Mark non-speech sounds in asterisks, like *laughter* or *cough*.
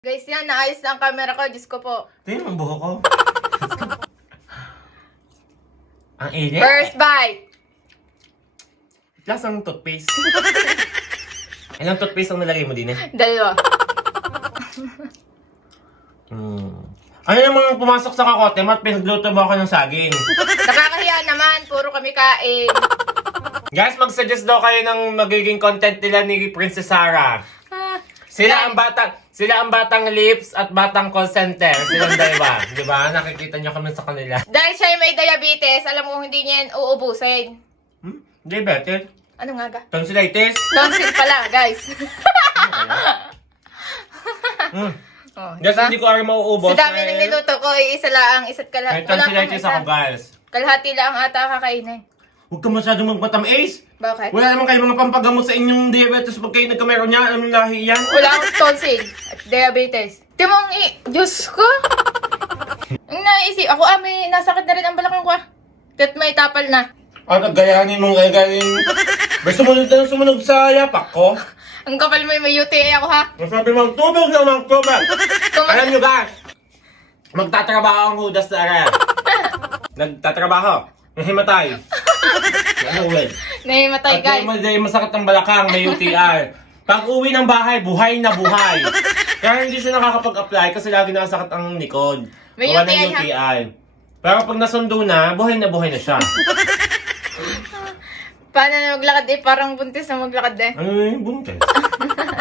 Guys, yan, naayos na ang camera ko. Diyos ko po. Tingnan mo ang buhok ko. *laughs* ang init. First bite. Lasang toothpaste. *laughs* Ilang toothpaste ang nilagay mo din eh? Dalawa. *laughs* Hmm. Ano namang pumasok sa kakote mo at pinagluto mo ako ng saging? Nakakahiya naman. Puro kami kain. Guys, mag-suggest daw kayo ng magiging content nila ni Princess Sarah. Sila ang batang sila ang batang lips at batang call center. Silang dalawa. *laughs* Di ba? Nakikita nyo kami sa kanila. Dahil siya ay may diabetes, alam mo hindi niya yan uubusin. Hmm? Diabetes? Ano nga ga? Tonsillitis? Tonsil pala, guys. *laughs* Hmm. oh, Guys, diba? hindi ko alam mauubos. Sa dami dahil ng niluto ko, eh, isa lang, isa't May kalahati. tonsillitis ako, guys. Kalahati lang ata kakainin. Huwag ka masyadong magmatamis. Bakit? Wala naman kayo mga pampagamot sa inyong diabetes pag kayo nagkameron niya. Anong lahi yan? Wala akong tonsil diabetes. Timong i... Diyos ko! Ang naisip, ako ah, may nasakit na rin ang balakang ko ah. May tapal na. At gayanin mong gagayin. May sumunod na sumunod sa yapak ko. Ang kapal mo, may UTI ako ha. Masabi mong tubig na mga tubig. Tuma- Alam nyo guys, magtatrabaho ang hudas na area. *laughs* Nagtatrabaho. Nahimatay. Ulit? Nahimatay At guys. may, may masakit ang balakang, may UTI. Pag uwi ng bahay, buhay na buhay. Kaya hindi siya nakakapag-apply kasi lagi nakasakit ang likod. May ng UTI, ha? UTI. Pero pag nasundo na, buhay na buhay na siya. Paano na maglakad eh? Parang buntis na maglakad eh. Ano yung buntis? *laughs*